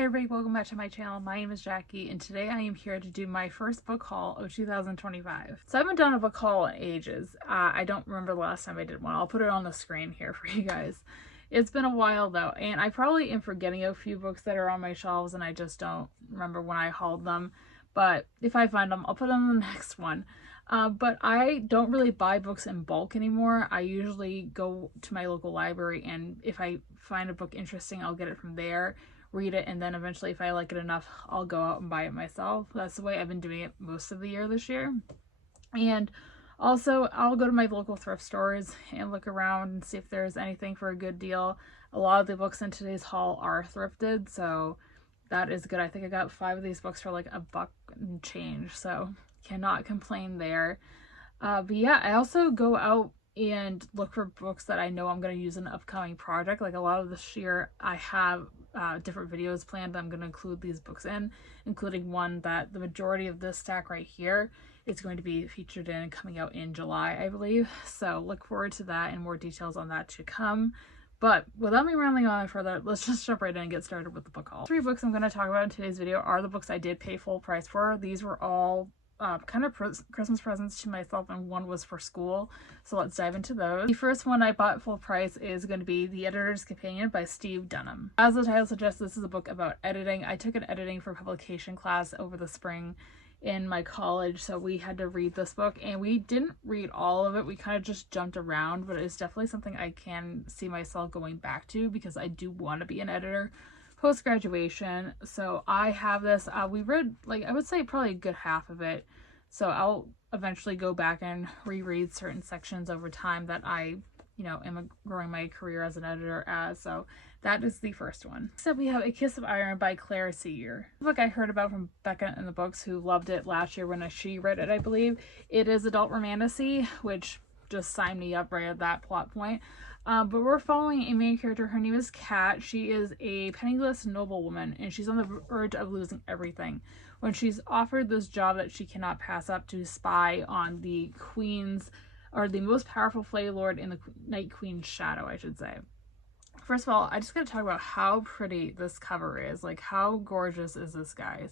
Hey everybody, welcome back to my channel. My name is Jackie and today I am here to do my first book haul of 2025. So I haven't done a book haul in ages. I don't remember the last time I did one. I'll put it on the screen here for you guys. It's been a while though, and I probably am forgetting a few books that are on my shelves and I just don't remember when I hauled them. But if I find them, I'll put them in the next one. But I don't really buy books in bulk anymore. I usually go to my local library, and if I find a book interesting, I'll get it from there, read it, and then eventually if I like it enough, I'll go out and buy it myself. That's the way I've been doing it most of the year this year. And also I'll go to my local thrift stores and look around and see if there's anything for a good deal. A lot of the books in today's haul are thrifted, so that is good. I think I got 5 of these books for like $1 and change, so cannot complain there. But yeah, I also go out and look for books that I know I'm going to use in an upcoming project. Like a lot of this year I have different videos planned that I'm going to include these books in, including one that the majority of this stack right here is going to be featured in and coming out in July, I believe. So look forward to that and more details on that to come. But without me rambling on further, let's just jump right in and get started with the book haul. 3 books I'm going to talk about in today's video are the books I did pay full price for. These were all kind of Christmas presents to myself, and one was for school, so let's dive into those. The first one I bought full price is going to be The Editor's Companion by Steve Dunham. As the title suggests, this is a book about editing. I took an editing for publication class over the spring in my college, so we had to read this book, and we didn't read all of it. We kind of just jumped around, but it's definitely something I can see myself going back to because I do want to be an editor post-graduation. So I have this. We read, like, I would say probably a good half of it, so I'll eventually go back and reread certain sections over time that I am growing my career as an editor as. So that is the first one. Next up we have A Kiss of Iron by Clara Sear. The book I heard about from Becca in the Books, who loved it last year when she read it, I believe. It is adult romantasy, which just signed me up right at that plot point. But we're following a main character. Her name is Kat. She is a penniless noblewoman, and she's on the verge of losing everything when she's offered this job that she cannot pass up to spy on the queen's, or the most powerful Flay Lord in the Night Queen's shadow, I should say. First of all, I just gotta talk about how pretty this cover is. Like, how gorgeous is this, guys?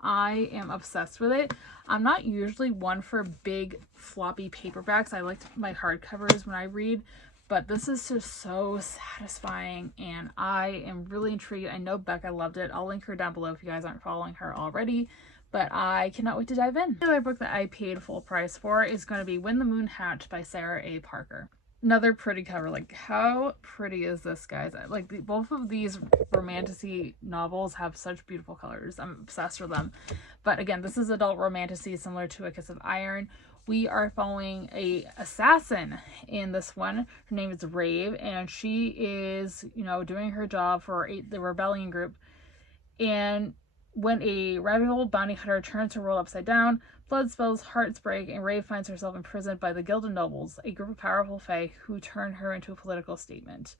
I am obsessed with it. I'm not usually one for big floppy paperbacks. I like my hardcovers when I read, but this is just so satisfying, and I am really intrigued. I know Becca loved it. I'll link her down below if you guys aren't following her already, but I cannot wait to dive in. The other book that I paid full price for is going to be When the Moon Hatched by Sarah A. Parker. Another pretty cover. Like, how pretty is this, guys? Like, both of these romantasy novels have such beautiful colors. I'm obsessed with them. But again, this is adult romantasy similar to A Kiss of Iron. We are following a assassin in this one. Her name is Rave, and she is, doing her job for the rebellion group. And when a rival bounty hunter turns her world upside down, blood spills, hearts break, and Rave finds herself imprisoned by the Gilded Nobles, a group of powerful fae who turn her into a political statement.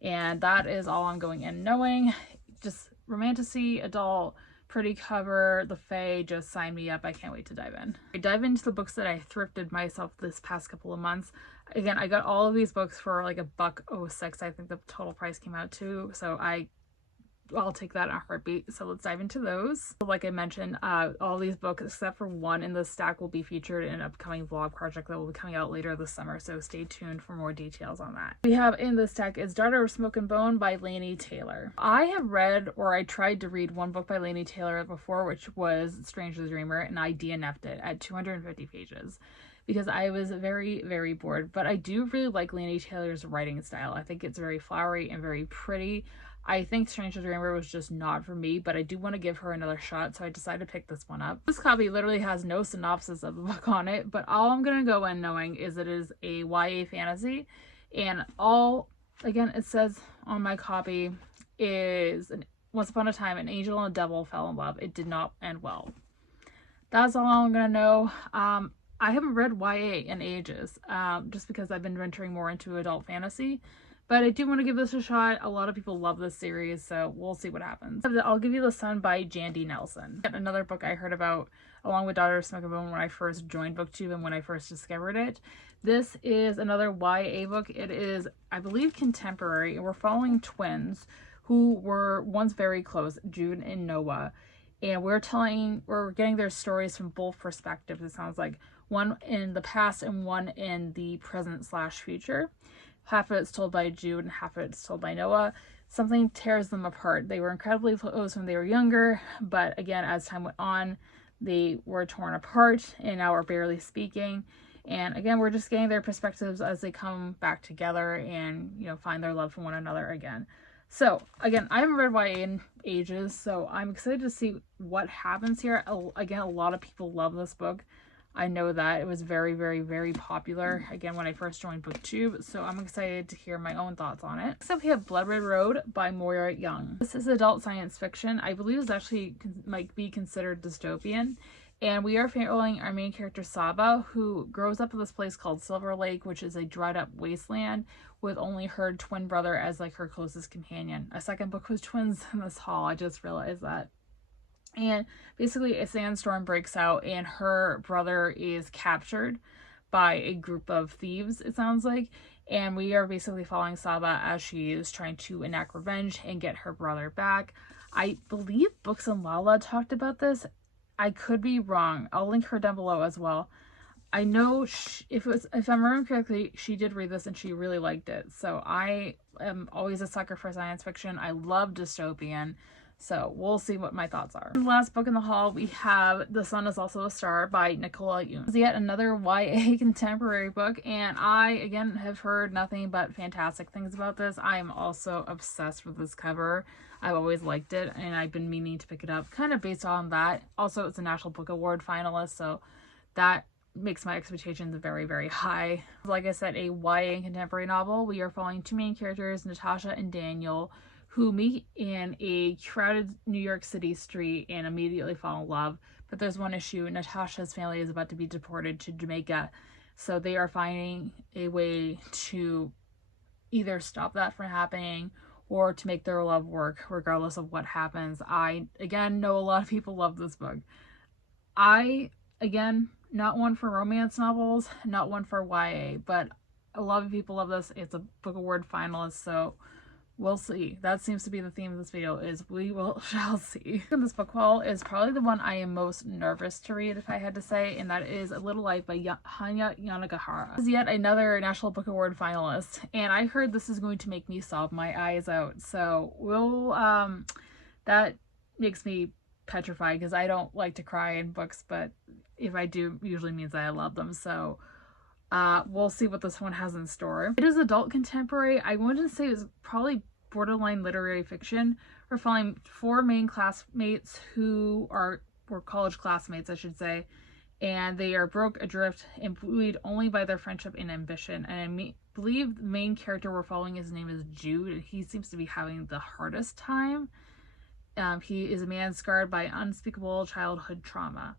And that is all I'm going in knowing. Just romantasy, adult, pretty cover. The fae just signed me up. I can't wait to dive in. I dive into the books that I thrifted myself this past couple of months. Again, I got all of these books for like $1.06. I think the total price came out to, so I'll take that in a heartbeat. So let's dive into those. Like I mentioned, all these books except for one in the stack will be featured in an upcoming vlog project that will be coming out later this summer, so stay tuned for more details on that. We have in this stack is Daughter of Smoke and Bone by Laini Taylor. I have read, or I tried to read, one book by Laini Taylor before, which was Strange the Dreamer, and I DNF'd it at 250 pages because I was very, very bored. But I do really like Laini Taylor's writing style. I think it's very flowery and very pretty. I think Strange the Dreamer was just not for me, but I do want to give her another shot, so I decided to pick this one up. This copy literally has no synopsis of the book on it, but all I'm going to go in knowing is it is a YA fantasy, and again, it says on my copy is, once upon a time, an angel and a devil fell in love. It did not end well. That's all I'm going to know. I haven't read YA in ages, just because I've been venturing more into adult fantasy. But I do want to give this a shot. A lot of people love this series, so we'll see what happens. I'll Give You the Sun by Jandy Nelson. Another book I heard about along with Daughter of Smoke and Bone when I first joined Booktube and when I first discovered it. This is another YA book. It is, I believe, contemporary, and we're following twins who were once very close, Jude and Noah. And we're getting their stories from both perspectives, it sounds like. One in the past and one in the present / future. Half of it's told by Jude and half of it's told by Noah. Something tears them apart. They were incredibly close when they were younger, but again, as time went on, they were torn apart and now are barely speaking. And again, we're just getting their perspectives as they come back together and, you know, find their love for one another again. So again, I haven't read YA in ages, so I'm excited to see what happens here. Again, a lot of people love this book. I know that it was very, very, very popular, again, when I first joined BookTube, so I'm excited to hear my own thoughts on it. So we have Blood Red Road by Moira Young. This is adult science fiction. I believe it's actually might be considered dystopian. And we are following our main character, Saba, who grows up in this place called Silver Lake, which is a dried up wasteland with only her twin brother as like her closest companion. A second book with twins in this haul, I just realized that. And basically a sandstorm breaks out and her brother is captured by a group of thieves, it sounds like. And we are basically following Saba as she is trying to enact revenge and get her brother back. I believe Books and Lala talked about this. I could be wrong. I'll link her down below as well. I know if I'm remembering correctly, she did read this and she really liked it. So I am always a sucker for science fiction. I love dystopian. So we'll see what my thoughts are. The last book in the haul, we have The Sun Is Also a Star by Nicola Yoon. It's yet another YA contemporary book, and I, again, have heard nothing but fantastic things about this. I am also obsessed with this cover. I've always liked it, and I've been meaning to pick it up, kind of based on that. Also, it's a National Book Award finalist, so that makes my expectations very, very high. Like I said, a YA contemporary novel. We are following two main characters, Natasha and Daniel, who meet in a crowded New York City street and immediately fall in love. But there's one issue. Natasha's family is about to be deported to Jamaica. So they are finding a way to either stop that from happening or to make their love work regardless of what happens. I, again, know a lot of people love this book. I, again, not one for romance novels, not one for YA, but a lot of people love this. It's a Book Award finalist, so we'll see. That seems to be the theme of this video, is we shall see. This book haul is probably the one I am most nervous to read, if I had to say, and that is A Little Life by Hanya Yanagihara. This is yet another National Book Award finalist, and I heard this is going to make me sob my eyes out. So that makes me petrified because I don't like to cry in books, but if I do, usually means that I love them. So we'll see what this one has in store. It is adult contemporary. I wouldn't say it's probably borderline literary fiction. We're following four main classmates who were college classmates, I should say, and they are broke, adrift, and buoyed only by their friendship and ambition. And I believe the main character we're following, his name is Jude, and he seems to be having the hardest time. He is a man scarred by unspeakable childhood trauma.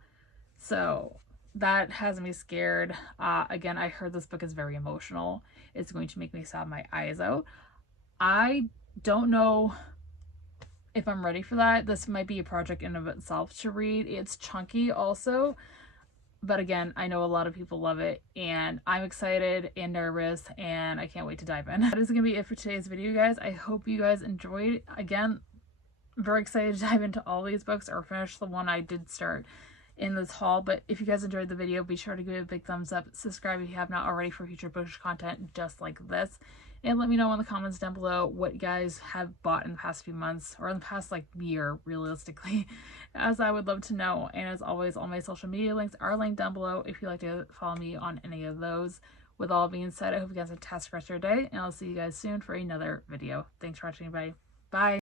So that has me scared. Again, I heard this book is very emotional. It's going to make me sob my eyes out. I don't know if I'm ready for that. This might be a project in of itself to read. It's chunky also, but again, I know a lot of people love it, and I'm excited and nervous, and I can't wait to dive in. That is going to be it for today's video, guys. I hope you guys enjoyed. Again, I'm very excited to dive into all these books or finish the one I did start in this haul. But if you guys enjoyed the video, be sure to give it a big thumbs up, subscribe if you have not already for future bookish content just like this, and let me know in the comments down below what you guys have bought in the past few months or in the past like year realistically, as I would love to know. And as always, all my social media links are linked down below if you'd like to follow me on any of those. With all being said, I hope you guys have a fantastic rest of your day, and I'll see you guys soon for another video. Thanks for watching, everybody. Bye.